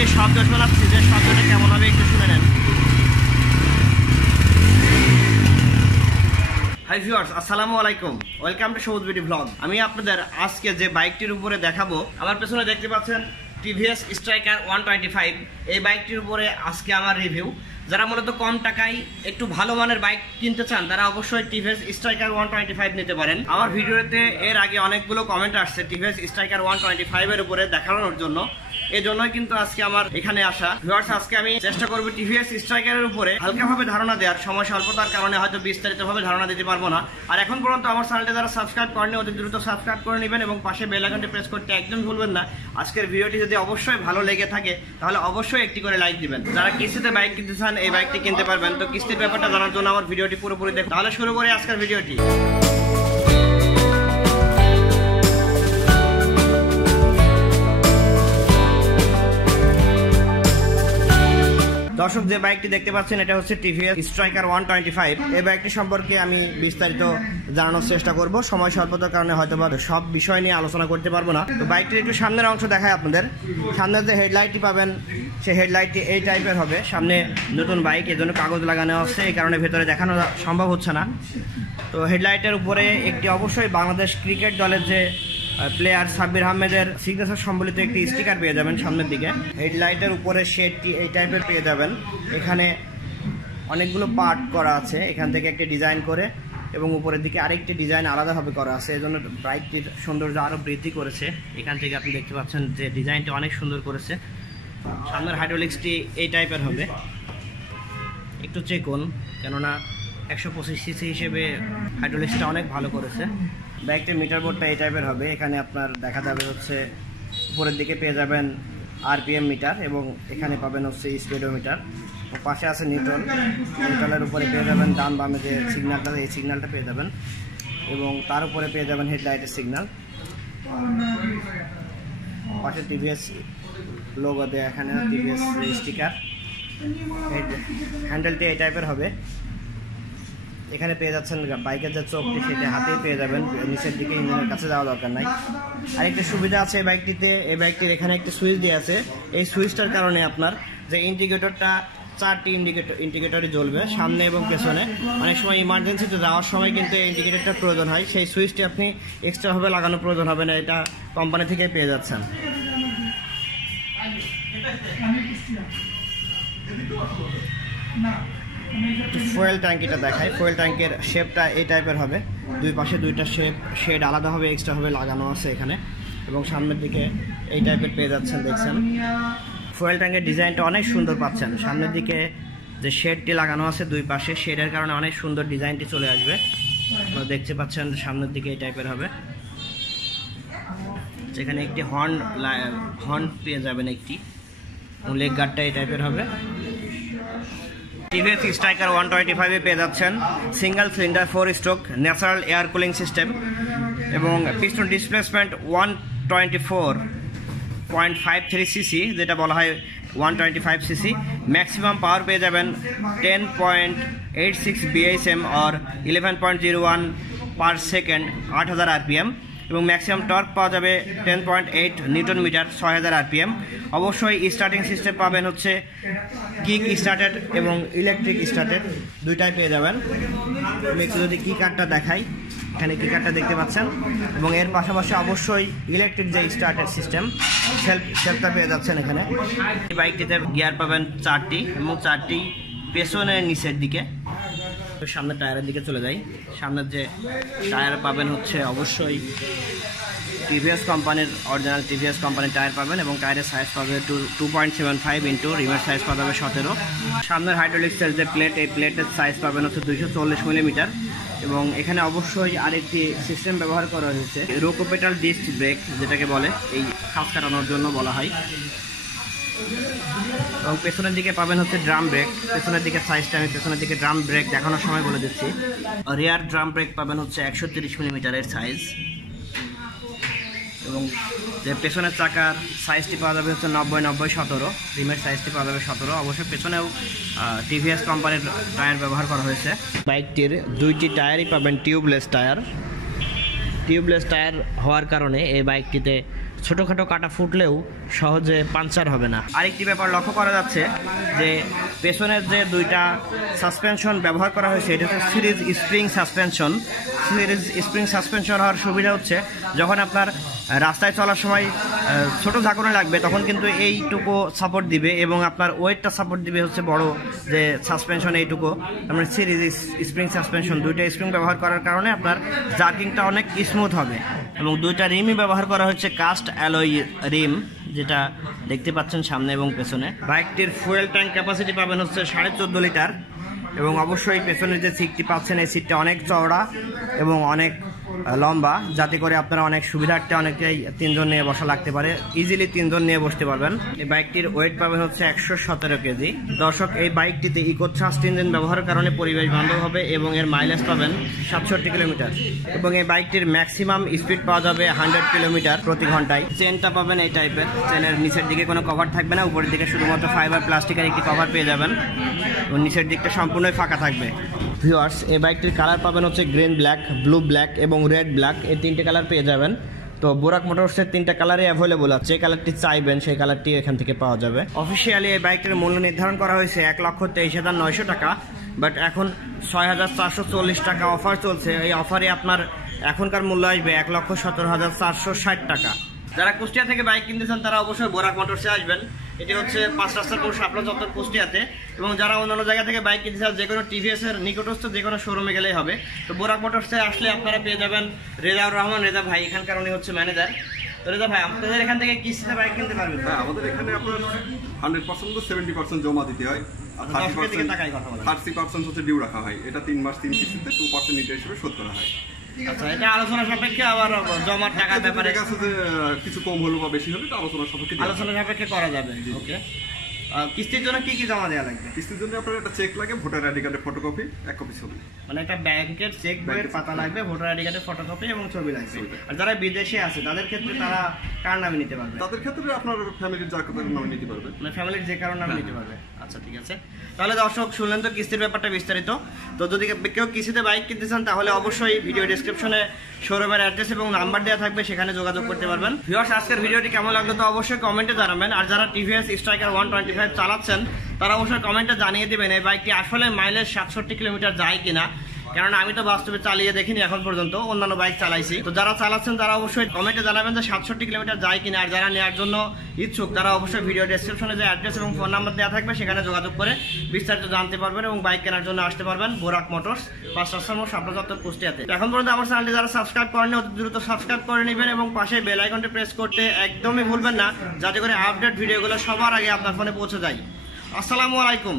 যে শব্দ শোনাচ্ছি, যে শব্দটা কেমন হবে একটু শুনে নেন। হাই ভিউয়ার্স, আসসালামু আলাইকুম, ওয়েলকাম টু সবুজ বিডি ভ্লগ। আমি আপনাদের আজকে যে বাইকটির উপরে দেখাবো, আমার পেছনে দেখতে পাচ্ছেন টিভিএস স্ট্রাইকার 125। এই বাইকটির উপরে আজকে আমার রিভিউ। যারা মূলত কম টাকায় একটু ভালো মানের বাইক কিনতে চান তারা অবশ্যই টিভিএস স্ট্রাইকার 125 নিতে পারেন। আমার ভিডিওতে এর আগে অনেকগুলো কমেন্ট আসছে টিভিএস স্ট্রাইকার 125 এর উপরে দেখানোর জন্য, এই জন্যই কিন্তু আজকে আমার এখানে আসা। ভিউয়ার্স, আজকে আমি চেষ্টা করব টিভিএস স্ট্রাইকারের উপরে হালকাভাবে ধারণা দেওয়ার। সময় স্বল্পতার কারণে হয়তো বিস্তারিতভাবে ধারণা দিতে পারবো না। আর এখন পর্যন্ত আমার চ্যানেলটি যারা সাবস্ক্রাইব করেনি অতি দ্রুত সাবস্ক্রাইব করে নেবেন এবং পাশে বেল আইকনটি প্রেস করতে একদম ভুলবেন না। আজকের ভিডিওটি যদি অবশ্যই ভালো লেগে থাকে তাহলে অবশ্যই একটি করে লাইক দিবেন। যারা কিস্তিতে বাইক কিনতে চান এই বাইকটি কিনতে পারবেন। তো কিস্তির ব্যাপারটা জানার জন্য আমার ভিডিওটি পুরোপুরি দেখুন। তাহলে শুরু করি আজকের ভিডিওটি। দর্শক, যে বাইকটি দেখতে পাচ্ছেন এটা হচ্ছে টিভিএস স্ট্রাইকার 125। এই বাইকটি সম্পর্কে আমি বিস্তারিত জানানোর চেষ্টা করব। সময় স্বল্পতার কারণে হয়তো সব বিষয় নিয়ে আলোচনা করতে পারবো না। তো বাইকটির একটু সামনের অংশ দেখায় আপনাদের। সামনের যে হেডলাইটটি পাবেন সেই হেডলাইটটি এই টাইপের হবে। সামনে নতুন বাইক, এই জন্য কাগজ লাগানো হচ্ছে, এই কারণে ভেতরে দেখানো সম্ভব হচ্ছে না। তো হেডলাইটের উপরে একটি অবশ্যই বাংলাদেশ ক্রিকেট দলের যে প্লেয়ার সাব্বির আহমেদের সিগনেচার সম্বলিত একটি স্টিকার পেয়ে যাবেন সামনের দিকে। হেডলাইটের উপরে শেডটি এই টাইপের পেয়ে যাবেন। এখানে অনেকগুলো পার্ট করা আছে, এখান থেকে একটি ডিজাইন করে এবং উপরের দিকে আরেকটি ডিজাইন আলাদাভাবে করা আছে। এই জন্য বাইকটির সৌন্দর্য আরও বৃদ্ধি করেছে। এখান থেকে আপনি দেখতে পাচ্ছেন যে ডিজাইনটি অনেক সুন্দর করেছে। সামনের হাইড্রোলিক্সটি এই টাইপের হবে, একটু চেকুন, কেননা 125 সিসি হিসেবে হাইড্রোলিক্সটা অনেক ভালো করেছে। বাইকটির মিটার বোর্ডটা এই টাইপের হবে। এখানে আপনার দেখা যাবে হচ্ছে উপরের দিকে পেয়ে যাবেন আরপিএম মিটার এবং এখানে পাবেন হচ্ছে স্পিডোমিটার। পাশে আছে নিউট্রালের উপরে পেয়ে যাবেন ডান বামে যে সিগন্যালটা, এই সিগন্যালটা পেয়ে যাবেন এবং তার উপরে পেয়ে যাবেন হেডলাইটের সিগন্যাল। পাশে টিভিএস লোগো দেয়া, এখানে টিভিএস স্টিকার। হ্যান্ডেলটি এই টাইপের হবে। এখানে পেয়ে যাচ্ছেন বাইকের যে চোখটি সেটা হাতেই পেয়ে যাবেন, নিচের দিকে ইঞ্জিনের কাছে যাওয়া দরকার নাই। আরেকটা সুবিধা আছে এই বাইকটিতে, এই বাইকটির এখানে একটি সুইচ দিয়ে আছে। এই সুইচটার কারণে আপনার যে ইন্ডিকেটরটা, 4টি ইন্ডিকেটরই জ্বলবে সামনে এবং পেছনে। অনেক সময় ইমার্জেন্সিতে যাওয়ার সময় কিন্তু এই ইন্ডিকেটরটার প্রয়োজন হয়, সেই সুইচটি আপনি এক্সট্রাভাবে লাগানোর প্রয়োজন হবে না, এটা কোম্পানি থেকে পেয়ে যাচ্ছেন। ফুয়েল ট্যাঙ্কিটা দেখায়। ফুয়েল ট্যাঙ্কের শেপটা এই টাইপের হবে, দুই পাশে দুইটা শেড আলাদাভাবে এক্সট্রাভাবে লাগানো আছে এখানে এবং সামনের দিকে এই টাইপের পেয়ে যাচ্ছেন। দেখছেন ফুয়েল ট্যাঙ্কের ডিজাইনটা অনেক সুন্দর পাচ্ছেন। সামনের দিকে যে শেডটি লাগানো আছে দুই পাশে, শেডের কারণে অনেক সুন্দর ডিজাইনটি চলে আসবে। দেখতে পাচ্ছেন সামনের দিকে এই টাইপের হবে, যেখানে একটি হর্ন পেয়ে যাবেন, একটি লেগ গার্ডটা এই টাইপের হবে। টিভিএস স্ট্রাইকার 125 পেয়ে যাচ্ছেন single cylinder 4 stroke natural air cooling system এবং পিস্টন ডিসপ্লেসমেন্ট 124.53 সিসি, যেটা বলা হয় 125 সিসি। ম্যাক্সিমাম পাওয়ার পেয়ে যাবেন 10.86 বিএসএম আর 11.01 পার সেকেন্ড, 8000 আরপিএম এবং ম্যাক্সিমাম টর্ক পাওয়া যাবে 10.8 নিউটন মিটার, 6000 আরপিএম। অবশ্যই স্টার্টিং সিস্টেম পাবেন হচ্ছে কিক স্টার্টেড এবং ইলেকট্রিক স্টার্টেড, দুইটাই পেয়ে যাবেন। আমি একটু যদি কি কার্ডটা দেখাই, এখানে কি কার্ডটা দেখতে পাচ্ছেন এবং এর পাশাপাশি অবশ্যই ইলেকট্রিক যে স্টার্টেড সিস্টেম সেলফটা পেয়ে যাচ্ছেন এখানে। এই বাইকটিতে গিয়ার পাবেন 4টি এবং 4টি পেছনের নিচের দিকে। সামনের টায়ারের দিকে চলে যাই। সামনের যে টায়ার পাবেন হচ্ছে অবশ্যই টিভিএস কোম্পানির অরিজিনাল টিভিএস কোম্পানির টায়ার পাবেন এবং টায়ারের সাইজ পাবে 2.75 ইন্টু রিমের সাইজ পাবে 17। সামনের হাইড্রোলিক্সের যে প্লেট, এই প্লেটের সাইজ পাবেন হচ্ছে 240 মিলিমিটার এবং এখানে অবশ্যই আরেকটি সিস্টেম ব্যবহার করা হয়েছে, রোকোপেটাল ডিস্ক ব্রেক যেটাকে বলে, এই খাস কাটানোর জন্য বলা হয়। এবং পেছনের দিকে পাবেন হচ্ছে ড্রাম ব্রেক। পেছনের দিকে সাইজটা আমি পেছনের দিকে ড্রাম ব্রেক দেখানোর সময় বলে দিচ্ছি। রিয়ার ড্রাম ব্রেক পাবেন হচ্ছে 130 মিলিমিটারের সাইজ এবং যে পেছনের চাকার সাইজটি পাওয়া যাবে হচ্ছে 90-90-17, রিমের সাইজটি পাওয়া যাবে 17। অবশ্যই পেছনেও টিভিএস কোম্পানির টায়ার ব্যবহার করা হয়েছে। বাইকটির দুইটি টায়ারই পাবেন টিউবলেস টায়ার। টিউবলেস টায়ার হওয়ার কারণে এই বাইকটিতে ছোটোখাটো কাটা ফুটলেও সহজে পাঞ্চার হবে না। আরেকটি ব্যাপার লক্ষ্য করা যাচ্ছে যে পেছনের যে দুইটা সাসপেনশন ব্যবহার করা হয়েছে এটা হচ্ছে series spring suspension. Series spring suspension হওয়ার সুবিধা হচ্ছে যখন আপনার রাস্তায় চলার সময় ছোট ঝাঁকুনি লাগবে তখন কিন্তু এইটুকু সাপোর্ট দিবে এবং আপনার ওয়েটটা সাপোর্ট দিবে হচ্ছে বড় যে সাসপেনশন এইটুকু। আমরা সিরিজ স্প্রিং সাসপেনশন দুইটা স্প্রিং ব্যবহার করার কারণে আপনার জার্কিংটা অনেক স্মুথ হবে এবং দুইটা রিমই ব্যবহার করা হচ্ছে কাস্ট অ্যালয় রিম, যেটা দেখতে পাচ্ছেন সামনে এবং পেছনে। বাইকটির ফুয়েল ট্যাঙ্ক ক্যাপাসিটি পাবেন হচ্ছে 14.5 লিটার এবং অবশ্যই পেছনের যে সিটটি পাচ্ছেন এই সিটটা অনেক চওড়া এবং অনেক লম্বা, যাতে করে আপনারা অনেক সুবিধার্থে অনেকেই 3 জন নিয়ে বসা লাগতে পারে, ইজিলি 3 জন নিয়ে বসতে পারবেন। এই বাইকটির ওয়েট পাবেন হচ্ছে 117 কেজি। দর্শক, এই বাইকটিতে ইকো থ্রাস্ট ইঞ্জিন ব্যবহারের কারণে পরিবেশ বান্ধব হবে এবং এর মাইলেজ পাবেন 67 কিলোমিটার এবং এই বাইকটির ম্যাক্সিমাম স্পিড পাওয়া যাবে 100 কিলোমিটার প্রতি ঘন্টায়। চেনটা পাবেন এই টাইপের, চেনের নিচের দিকে কোনো কভার থাকবে না, উপরের দিকে শুধুমাত্র ফাইবার প্লাস্টিকের একটি কভার পেয়ে যাবেন এবং নিচের দিকটা সম্পূর্ণই ফাঁকা থাকবে। ভিউয়ার্স, এই বাইকটির কালার পাবেন হচ্ছে গ্রিন ব্ল্যাক, ব্লু ব্ল্যাক এবং রেড ব্ল্যাক, এই 3টে কালার পেয়ে যাবেন। তো বোরাক মোটরসের 3টা কালারই অ্যাভেলেবল আছে, যে কালারটি চাইবেন সেই কালারটি এখান থেকে পাওয়া যাবে। অফিসিয়ালি এই বাইকটির মূল্য নির্ধারণ করা হয়েছে 1,23,900 টাকা, বাট এখন 6,440 টাকা অফার চলছে। এই অফারে আপনার এখনকার মূল্য আসবে 1,17,460 টাকা। যারা কুষ্টিয়া থেকে বাইক কিনতে চান তারা অবশ্যই বোরাক মোটরসে আসবেন। এটি হচ্ছে 5 রাস্তার মোড়, শাপলা চত্বর, কুষ্টিয়াতে। এবং যারা অন্যান্য জায়গা থেকে বাইক কিনতে চান যে কোনো টিভিএস এর নিকটস্থ যে কোনো শোরুমে গেলেই হবে। তো বোরাক মোটরসে আসলে আপনারা পেয়ে যাবেন রেজাউর রহমান, রেজা ভাই, এখানকার উনি হচ্ছে ম্যানেজার। তো রেজা ভাই, আপনাদের এখান থেকে কিস্তিতে বাইক কিনতে পারবেন? হ্যাঁ, আমাদের এখানে আপনার 100% তো 70% জমা দিতে হয় আর 30% হচ্ছে ডিউ রাখা হয়। এটা 3 মাস 3 কিস্তিতে 2% ইন্টারেস্ট হিসেবে শোধ করা হয়। আচ্ছা, এটা আলোচনা সাপেক্ষে আবার জমার টাকার ব্যাপারে কাছে যে কিছু কম হলো বা বেশি হলো এটা আলোচনা সাপেক্ষে করা যাবে। ওকে, কিস্তির জন্য কি কি জমা দেওয়া লাগবে? কিস্তির জন্য আপনার একটা চেক লাগে, ভোটার আইডি কার্ডের ফটোকপি, 1 কপি ছবি, মানে একটা ব্যাংকের চেক বইয়ের পাতা লাগবে, ভোটার আইডি কার্ডের ফটোকপি এবং ছবি লাগবে। আর যারা বিদেশে আছে তাদের ক্ষেত্রে তারা কার নামে নিতে পারবে? তাদের ক্ষেত্রে আপনার ফ্যামিলির যার নামে নিতে পারবে, মানে ফ্যামিলির যে কারোর নামে নিতে পারবে। আচ্ছা, ঠিক আছে। তাহলে দর্শক শুনলেন তো কিস্তির ব্যাপারটা বিস্তারিত। তো যদি কেউ কিস্তিতে বাইক কিনতে চান তাহলে অবশ্যই ভিডিও ডেসক্রিপশনে শোরুমের অ্যাড্রেস এবং নাম্বার দেওয়া থাকবে, সেখানে যোগাযোগ করতে পারবেন। ভিউয়ার্স, আজকের ভিডিওটি কেমন লাগলো তো অবশ্যই কমেন্টে জানাবেন। আর যারা টিভিএস স্ট্রাইকার 125 চালাচ্ছেন তারা অবশ্যই কমেন্টে জানিয়ে দেবেন এই বাইকটি আসলে মাইলেজ 67 কিলোমিটার যায় কিনা, কারণ আমি তো বাস্তবে চালিয়ে দেখিনি এখন পর্যন্ত, অন্যান্য বাইক চালাইছি। তো যারা চালাচ্ছেন তারা অবশ্যই কমেন্টে জানাবেন যে 67 কিলোমিটার যায় কিনা। আর যারা নেওয়ার জন্য ইচ্ছুক তারা অবশ্যই ভিডিও ডেসক্রিপশনে যে অ্যাড্রেস এবং ফোন নাম্বার দেওয়া থাকবে সেখানে যোগাযোগ করে বিস্তারিত জানতে পারবেন এবং বাইক কেনার জন্য আসতে পারবেন বোরাক মোটরস, 5 রাস্তার মোড়, শাপলা চত্বর, কুষ্টিয়াতে। এখন পর্যন্ত আমার চ্যানেলটি যারা সাবস্ক্রাইব করেনি অতি দ্রুত সাবস্ক্রাইব করে নেবেন এবং পাশে বেল আইকনটি প্রেস করতে একদমই ভুলবেন না, যাতে করে আপডেট ভিডিওগুলো সবার আগে আপনার ফোনে পৌঁছে যায়। আসসালামু আলাইকুম।